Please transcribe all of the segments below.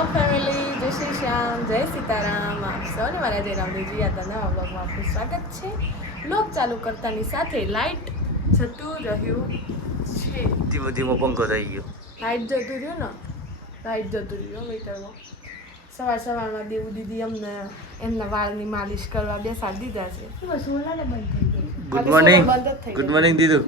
Hello family, જય શ્રી શ્યામ, જય સીતારામ. આપ સૌને મારા જય રામદેવજી યાત્રા નવા બ્લોગમાં આપનું સ્વાગત છે. બ્લોગ ચાલુ કરતાની સાથે લાઇટ જતું રહ્યું છે. ધીમો ધીમો પંખો થઈ ગયો. લાઇટ જતું રહ્યું ને, લાઇટ જતું રહ્યું મીટરમાં. સવારમાં દેવું દીદી અમને એમના વાળની માલિશ કરવા બેસાડી દીધા છે. Good morning. ગુડ મોર્નિંગ દીદુ.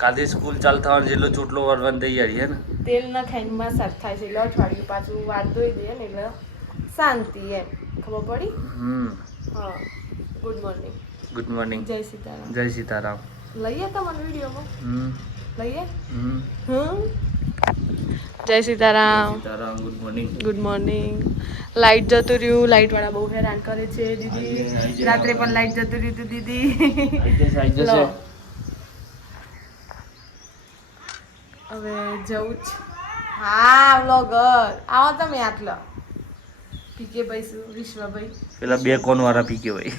કાલે સ્કૂલ ચાલુ થવાનો જેટલો ચોટલો વાળવાની તૈયારી હે ને. તેલ ના ખાઈને મસાજ થાય છે એટલે અઠવાડિયું પાછું વાર ધોઈ દે ને એટલે શાંતિ એમ ખબર પડી. હા, ગુડ મોર્નિંગ. Good morning. જય સીતારામ. જય સીતારામ. લઈએ તમને વિડીયોમાં લઈએ. જય Sitaram. Sitaram. Good morning. Good morning. Light જતું રહ્યું, લાઇટ વાળા બહુ હેરાન કરે છે દીદી. રાત્રે પણ લાઇટ જતું રહ્યું હતું દીદી. લો હવે જવું જ. હા વ્લોગર આવો તમે આટલો પીકે ભાઈ શું વિશ્વભાઈ પેલા બે કોન વાળા પીકે ભાઈ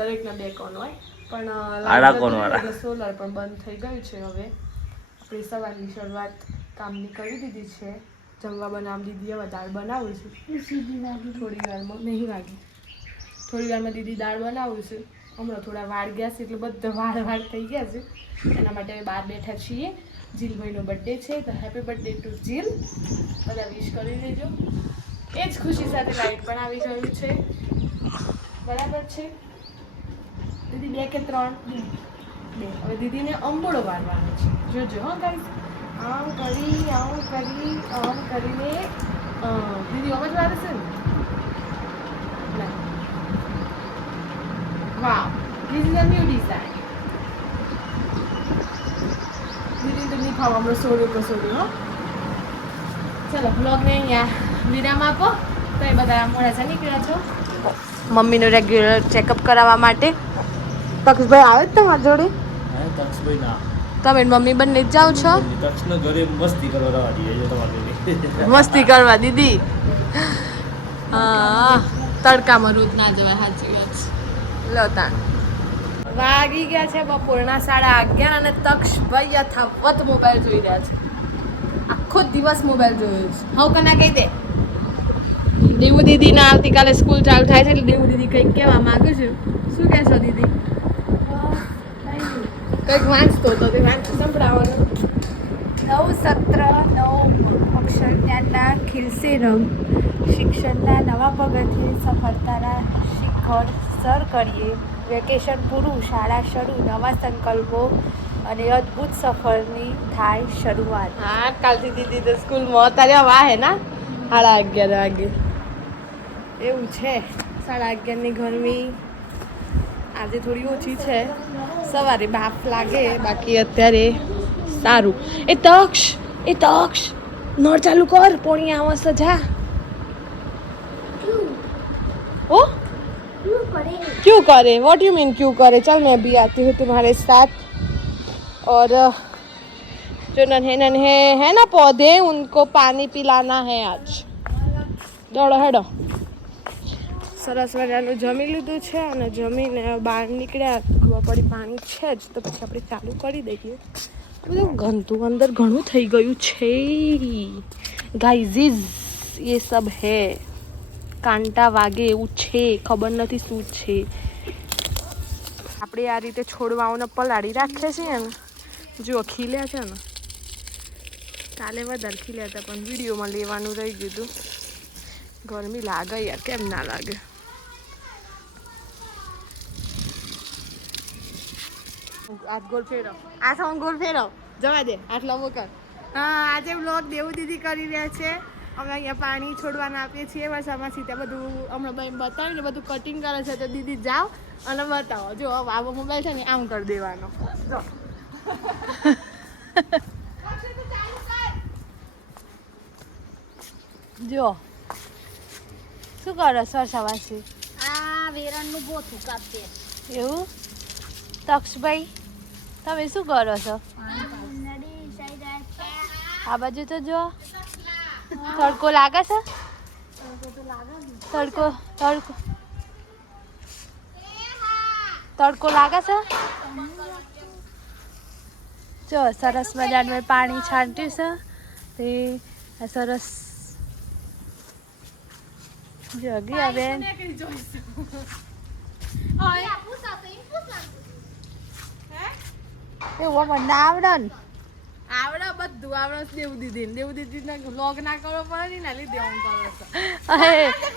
દરેકના બે કોન હોય પણ આડા કોન વાળા સોલર પણ બંધ થઈ ગયું છે. હવે આપણે સવારની શરૂઆત કામની કરી દીધી છે. જમવા બનાવી દીધી, હવે દાળ બનાવું છું થોડી વારમાં. નહીં વાગી થોડી વારમાં દીદી દાળ બનાવું છું. હમણાં થોડા વાળ ગયા છે એટલે બધા વાળ થઈ ગયા છે. એના માટે બહાર બેઠા છીએ. જીલભાઈનો બર્થડે છે તો હેપી બર્થડે ટુ જીલ. બધા વિશ કરી દેજો. એ જ ખુશી સાથે લાઇટ પણ આવી ગયું છે. બરાબર છે દીદી? 2 કે 3? 2. હવે દીદીને અંબોળો વાળવાનો છે. જોજો હા ગાઈસ. આમ કરીને દીદી આમ જ વાળે છે ને. Wow, this is a new design. દીદી તો નહીં ખાવા હમણાં સોડ્યું હો. ચલો બ્લોગને અહીંયા વિરામ આપો. તો એ બધા મોડાસા નીકળ્યા છો મમ્મીનું રેગ્યુલર ચેકઅપ કરાવવા માટે. તક્ષભાઈ આવે જ તમારા જોડે? તક્ષભાઈ ના, તમે મમ્મી બંને જ જાઓ છો? તક્ષના ઘરે મસ્તી કરવા જવા દઈએ તમારે. મસ્તી કરવા દીદી? હા, તડકામાં રોજ ના જવાય. સાચી વાત છે. લો તાણ વાગી ગયા છે બપોરના 11:30 અને તક્ષભાઈ યથાવત મોબાઈલ જોઈ રહ્યા છે. આખો દિવસ મોબાઈલ જોયો છે. હવે કના કહી દે. દેવું દીદીના આવતીકાલે સ્કૂલ ચાલુ થાય છે એટલે દેવું દીદી કંઈક કહેવા માંગુ છું. શું કહેશો દીદી? કંઈક વાંચતો તો તે વાંચી સંભળાવવાનું. નવું સત્ર, નવું અક્ષર જ્ઞાનના ખીલશે રંગ, શિક્ષણના નવા પગથિયે સફળતાના શિખર સર કરીએ. વેકેશન પૂરું, શાળા શરૂ, નવા સંકલ્પો અને અદ્ભુત સફરની થાય શરૂઆત. હા, કાલથી દીદી તો સ્કૂલમાં અત્યારે વાહ હે ના 11:30 વાગે એવું છે. 11:30ની ગરમી આજે થોડી ઓછી છે. સવારે બાફ લાગે, બાકી અત્યારે સારું. એ તક્ષ નળ ચાલુ કર. પોણી આવશે જા. ओ क्यों करे? व्हाट यू मीन क्यों करे? चल मैं भी आती हूँ तुम्हारे साथ. और जो नन्हे है ना पौधे, उनको पानी पिलाना है आज. દોડો હેડો. સરસ મજાનું જમી લીધું છે અને જમીને બહાર નીકળ્યા. ખબર પડી પાણી છે જ તો પછી આપણે ચાલુ કરી દઈએ. બધું ગંદુ અંદર ઘણું થઈ ગયું છે ગાઈઝ. ये सब है. કાંટા વાગે એવું છે, ખબર નથી શું છે. આપણે આ રીતે છોડવાઓને પલાળી રાખીએ છીએ ને. જુઓ ખીલ્યા છે ને. કાલે વધારે ખીલ્યા હતા પણ વિડીયોમાં લેવાનું રહી ગયું હતું. ગરમી લાગે યાર, કેમ ના લાગે? હાથ ગોળ ફેરવ, હાથ ગોળ ફેરવ. જવા દે, હાથ લાંબો કર. હા, આજે વ્લોગ દેવું દીદી કરી રહ્યા છે. અમે અહીંયા પાણી છોડવાના આપીએ છીએ. વરસાદમાં સીધા બધું હમણાં બતાવીને બધું કટિંગ કરે છે તો દીદી જાઓ અને બતાવો. જો આવો મોબાઈલ છે ને આમ કરી દેવાનો. જો શું કરો સરસાવાસી? આ વેરણનું બોથું કાપે. એવું? તક્ષભાઈ તમે શું કરો છો? આ બાજુ તો જો તડકો લાગે છે. તડકો લાગે છે. જો સરસ મજાનું પાણી છાંટ્યું છે તે સરસ જગ્યા બેન એવું મને ના આવડે ને આવડે બધું આવડે દેવું દીદી ને વ્લોગ ના કરવો પડે ને લીધે હું કરો છો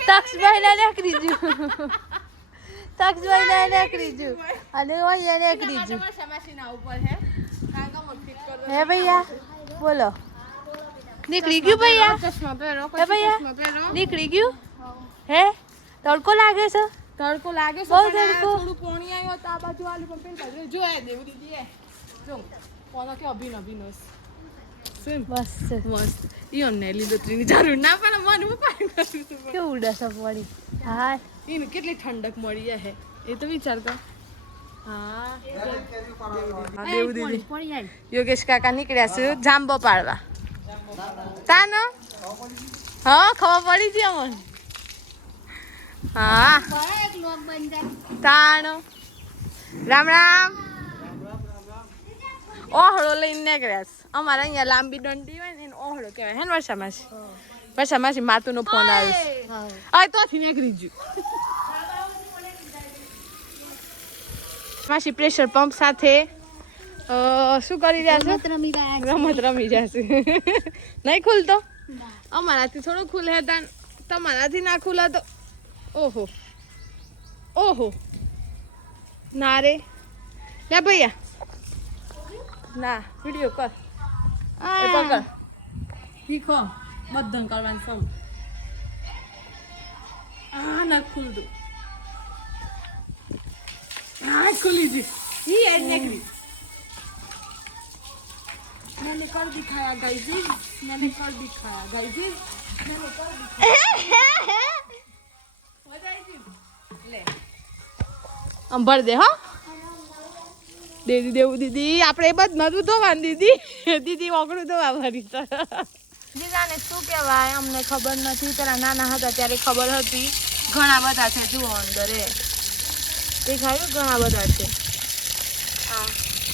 તક્ષભાઈ ને નીકળી જુ તક્ષભાઈ ને નીકળી જુ અને ઓય નીકળી જુ સમાસી ના ઉપર હે કાંગા મત ફિટ કરો હે ભૈયા બોલો નીકળી ગયું ભૈયા ચશ્મા પહેરો હે ભૈયા નીકળી ગયું હે તડકો લાગે છે તડકો લાગે છે બહુ પણ આ તડકો. થોડું પોણી આવ્યો તો આ બાજુ આલુ પણ પેન કાઢ જો એ દેવું દીદી એ જો પોનો કે અભિનવ સેમ બસ મસ્ત ઈઓને લીલોતરીની જરૂર ના પડે મન ઉપાય કરું છું કેવું ઉડે છે પડી હા એને કેટલી ઠંડક મળી હે એ તો વિચાર કર હા દેવું દીદી યોગેશ કાકા નીકળ્યા છે જાંબો પાડવા તા ન હા ખબર પડી ગઈ અમને હા તાણ રામ રામ ઓહળો લઈને નીકળ્યા છે અમારે અહીંયા લાંબી દંડી હોય ને એને ઓહળો કહેવાય હે ને વર્ષામાસી માતુનો ફોન આવ્યો છે હવે તોથી નીકળી ગયું માસી પ્રેશર પંપ સાથે શું કરી રહ્યા છે રમત રમી રહ્યા છે નહીં ખુલતો અમારાથી થોડું ખુલે તમારાથી ના ખુલે તો ઓહો ઓહો ના રે લે ભૈયા ના વિડીયો કર એ પકડ શીખો બધું કરવાનું સૌ આ ના ખુલતું આ ખુલી ગઈ ઈ એડ નીકળી मैंने कर दिखाया गाइस मैंने कर दिखाया गाइस मैंने कर दिखाया ले हम भर दे हो દેવું દીદી આપણે એ બધું નતું ધોવાનું દીદી દીદી ઓગળું ધોવા ભરી દીદાને શું કહેવાય અમને ખબર નથી પેલા નાના હતા ત્યારે ખબર હતી ઘણા બધા છે જુઓ અંદર એ દેખાયું ઘણા બધા છે હા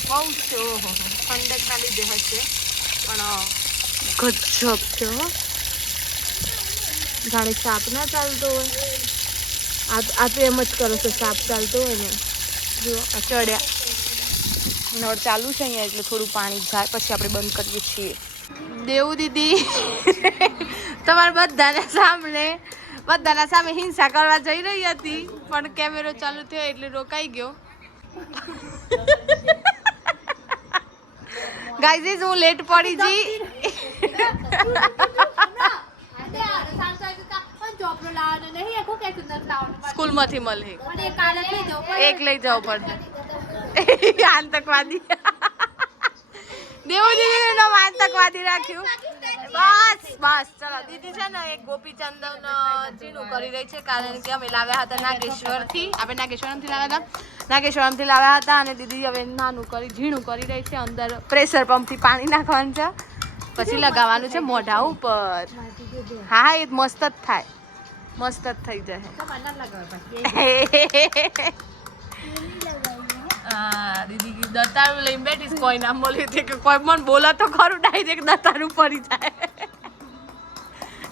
બહુ છે ઓહો ઠંડકના લીધે હશે પણ ગજબ છે હો જાણે સાપ ના ચાલતો હોય આ તો એમ જ કરે છે સાપ ચાલતો હોય ને જુઓ આ ચડ્યા નળ ચાલુ છે અહીંયા એટલે થોડું પાણી જાય પછી આપણે બંધ કરીએ છીએ દેવું દીદી તમારે બધાના સામે હિંસા કરવા જઈ રહી હતી પણ કેમેરો ચાલુ થયો એટલે રોકાઈ ગયો ગાઈઝ હું લેટ પડી જી સ્કૂલ માંથી મળે એક લઈ જાવ પડે આતંકવાદી દેવું દીદી નો આતંકવાદી રાખ્યું બસ બસ ચલો દીદી છે ને એક ગોપીચંદન જીનું કરી રહી છે કારણ કે અમે લાવ્યા હતા નાગેશ્વરથી આપણે નાગેશ્વરમથી લાવ્યા હતા અને દીદી હવે નાનું કરી ઝીણું કરી રહી છે અંદર પ્રેશર પંપથી પાણી નાખવાનું છે પછી લગાવવાનું છે મોઢા ઉપર હા એ મસ્ત જ થાય મસ્ત જ થઈ જાય હા દીદી દતારું લઈને બેઠીશ કોઈ નામ બોલ્યું છે કે કોઈ મને બોલા તો ખરું ડાયરેક્ટ દતારું પડી જાય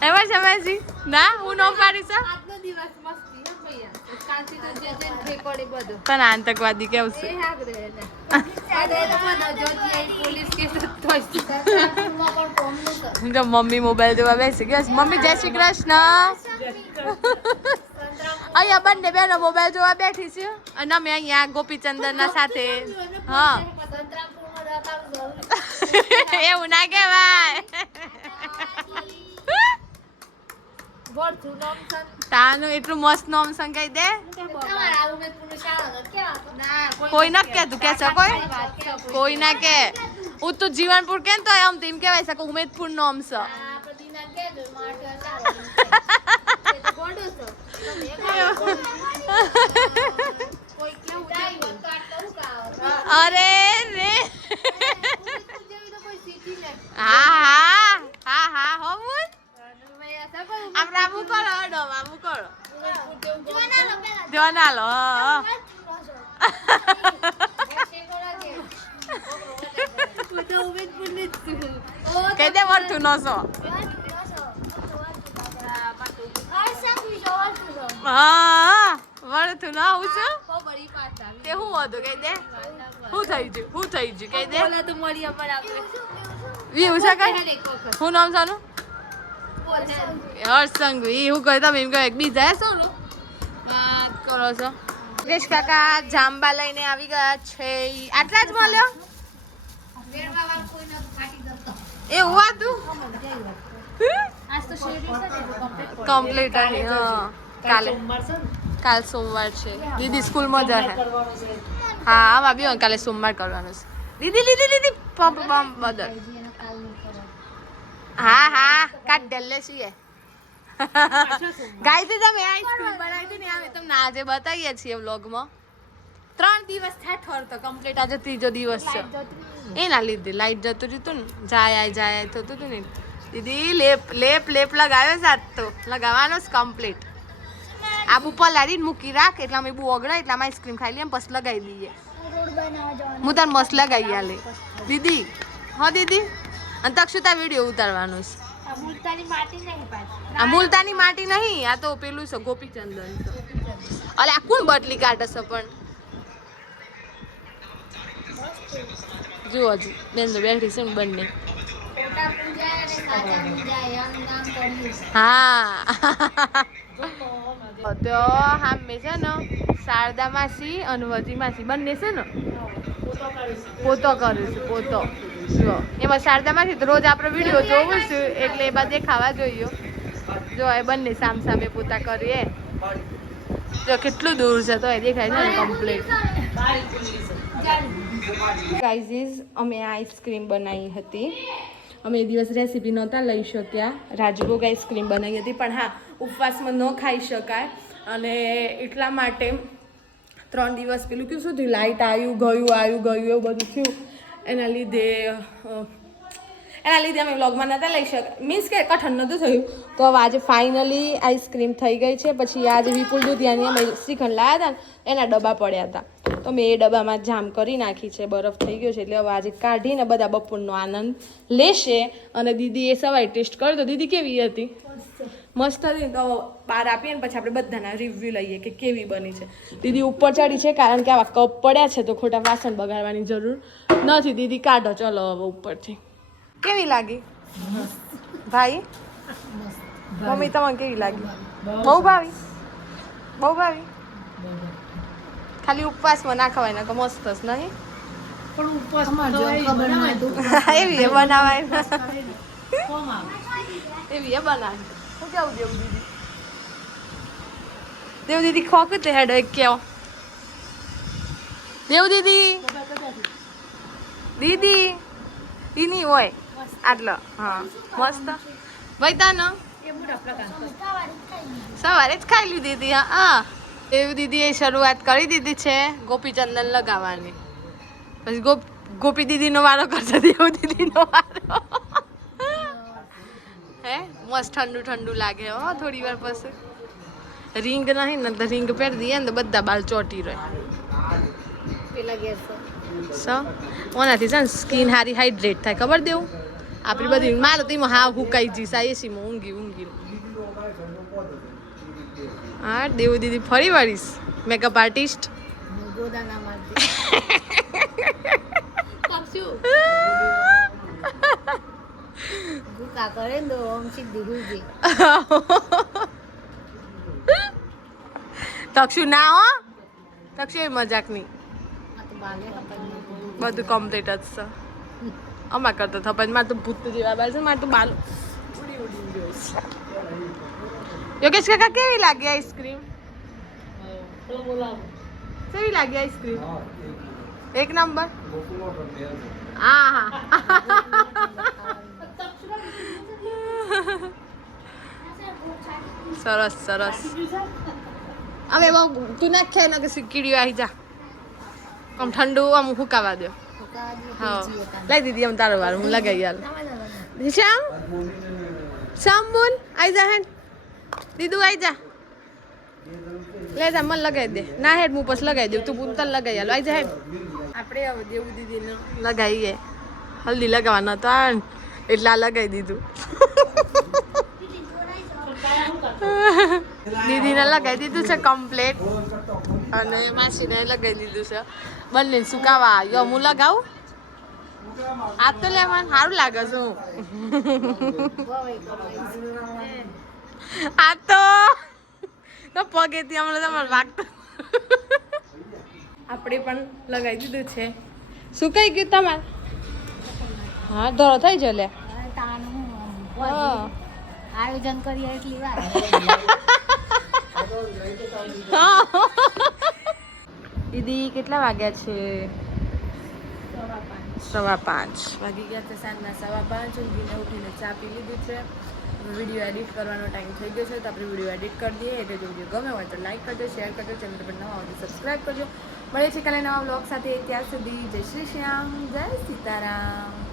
એમાં સમાજી ના હું ન પાડીશ પણ આતંકવાદી કેવું છે જો મમ્મી મોબાઈલ જોવા બેસી ગયો મમ્મી જય શ્રી કૃષ્ણ અહીંયા બંને બેનો મોબાઈલ જોવા બેઠી છે અને અમે અહીંયા ગોપીચંદનના સાથે હા એવું ના કહેવાય તાનું એટલું મસ્ત નામ સંગાઈ દે કોઈ ના કે તું કે છે કોઈ ના કે હું તો જીવનપુર કેમ તો આમ તેમ કહેવાય છે કે ઉમેદપુર નામ છે અરે રે હા હો બોલ આપણે આવું કરો અડો આવું કરો જોના લો કહી દે વર્તું નસો હા વળતું ના આવું છું તે હું હતું કહી દે શું થઈ ગયું કહી દે વી ઉષા કઈ હું નામ સાનું હર્ષંગ ઈ હું કહે તમે એમ કહે બીજા શું વાત કરો છો વેશ કાકા જાંબા લઈને આવી ગયા છે આટલા જ મળ્યો એવું હતું કમ્પ્લીટ કાલ સોમવાર છે દીદી સ્કૂલમાં જશે હા આમાં બી કાલે સોમવાર કરવાનું છે દીદી પંપ બદલ હા કાટ ડલ્લે છીએ ગાયત્રી તમે આઈસ્ક્રીમ બનાવી હતી ને અમે તમને આજે બતાવીએ છીએ વ્લોગમાં 3 દિવસ થાય ઠરતો કમ્પ્લીટ આજે ત્રીજો દિવસ છે એના લીધે લાઈટ જતું રહ્યું ને જાય થતું હતું ને દીદી લેપ લગાવ્યો સાત તો લગાવવાનો જ કમ્પ્લીટ આબુ પલાળીને મૂકી રાખ એટલે અમે બહુ ઓગળે એટલે અમે આઈસ્ક્રીમ ખાઈ લઈએ પછી લગાવી દઈએ હું તાર મસ્ત લગાવી આલે દીદી હા દીદી અને તક્ષુતા વિડીયો ઉતારવાનો છે આ મુલતાની માટી નહીં આ તો પેલું છે ગોપીચંદન અલે આ કોણ બટલી કાઢે છે પણ જુઓ હજી બેન તો બેઠી છે ને બંને હા તો હામે છે ને શારદા માસી અને વધી માસી બંને છે ને પોતો કરે છે પોતો જો એમાં શારદા માસી તો રોજ આપણે વિડીયો જોવું છું એટલે એ બાદ દેખાવા જોઈએ જો એ બંને સામે પોતા કરીએ જો કેટલું દૂર છે તો એ દેખાય છે ને કમ્પ્લીટ ગાઈઝ અમે આઈસ્ક્રીમ બનાવી હતી અમે એ દિવસ રેસીપી નહોતા લઈ શક્યા રાજભોગ આઈસ્ક્રીમ બનાવી હતી પણ હા ઉપવાસમાં ન ખાઈ શકાય અને એટલા માટે 3 દિવસ પેલું કેવું શું થયું લાઇટ આવ્યું ગયું એવું બધું થયું એના લીધે અમે વ્લોગમાં નહોતા લઈ શક્યા મીન્સ કે કઠણ નહોતું થયું તો હવે આજે ફાઇનલી આઈસ્ક્રીમ થઈ ગઈ છે પછી આજે વિપુલ દુધિયાની અમે શ્રીખંડ લાવ્યા હતા ને એના ડબ્બા પડ્યા હતા તો મેં એ ડબ્બામાં જામ કરી નાખી છે બરફ થઈ ગયો છે એટલે હવે આજે કાઢીને બધા બપોરનો આનંદ લેશે અને દીદી એ સવારે ટેસ્ટ કરી તો દીદી કેવી હતી મસ્ત હતી તો બહાર આપીએ ને પછી આપણે બધાના રિવ્યૂ લઈએ કે કેવી બની છે દીદી ઉપર ચડી છે કારણ કે આવા કપ પડ્યા છે તો ખોટા વાસણ બગાડવાની જરૂર નથી દીદી કાઢો ચલો હવે ઉપરથી કેવી લાગી ભાઈ મમ્મી તમને કેવી લાગી બહુ ભાવી ખાલી ઉપવાસમાં ના ખવાય ના મસ્ત જ નહીં એવી એ બનાવાય એવી એ બનાવે શું કેવું દેવ દીદી ખોક તે હેડો એક કેવો દેવ દીદી ઈની હોય આટલો હા મસ્ત વૈતા ન સવારે જ ખાઈ લીધી હતી હા દેવ દીદીએ શરૂઆત કરી દીધી છે ગોપીચંદન લગાવવાની પછી ગોપી દીદીનો વારો કરશે દેવ દીદીનો વારો હે મસ્ત ઠંડુ લાગે હો થોડી વાર પછી રીંગ નહીં ને તો રીંગ પહેરી દઈએ ને તો બધા બાલ ચોટી રહે ઓનાથી છે ને સ્કિન હારી હાઇડ્રેટ થાય ખબર દેવું આપણી બધી મારે તો એમાં હા હુકાઈ જઈશ આ એસીમાં ઊંઘી હા દેવ દીદી ફરી વળીશ મેકઅપ આર્ટિસ્ટ તક્ષુ ના હો તક્ષુ એ મજાક નહીં બધું કમ્પ્લીટ જ છે અમાર કરતો થપાય મારે તો ભૂત જેવા બાલ છે મારે તો બાલ ઉડી જોઈશ યોગેશ કાકા કેવી લાગી આઈસ્ક્રીમ કેવી લાગી આઈસ્ક્રીમ એક નંબર હા સરસ હવે બહુ તું ના ખાય ને કે કીડીઓ આવી જા આમ ઠંડુ આમ હુકાવા દો હા લઈ દીધી આમ તારો વાર હું લગાવી યાર શ્યામ બોલ આવી જા હેડ દીદુ આવી જા લે જા મને લગાવી દે ના હેડ હું પછી લગાવી દઉં તું તને લગાવી આલો આવી જા હેડ આપણે હવે દેવું દીદીને લગાવીએ હલ્દી લગાવવા તો આ એટલે આ લગાવી દીધું દીદીને મમ્મીને લગાવી દીધું છે કમ્પ્લેટ અને માસીને લગાવી દીધું છે બંને સુકાવા યો હું લગાવું આ તો લે મને સારું લાગે છે હું આ તો પગેથી હમણાં તમારે વાગતો આપણે પણ લગાવી દીધું છે સુકાઈ ગયું તમારે હા ધોળો થઈ જાય લે આયોજન કરીએ એટલી વાર દીદી કેટલા વાગ્યા છે 5:15 વાગી ગયા છે સાંજના 5:15 ઊંઘીને ઉઠીને ચા પી લીધી છે વિડીયો એડિટ કરવાનો ટાઈમ થઈ ગયો છે તો આપણે વિડીયો એડિટ કરી દઈએ એટલે જો વિડીયો ગમે હોય તો લાઈક કરજો શેર કરજો ચેનલ પર નવા હોય તો સબસ્ક્રાઈબ કરજો મળે છે કાલે નવા બ્લોગ સાથે ત્યાર સુધી જય શ્રી શ્યામ જય સીતારામ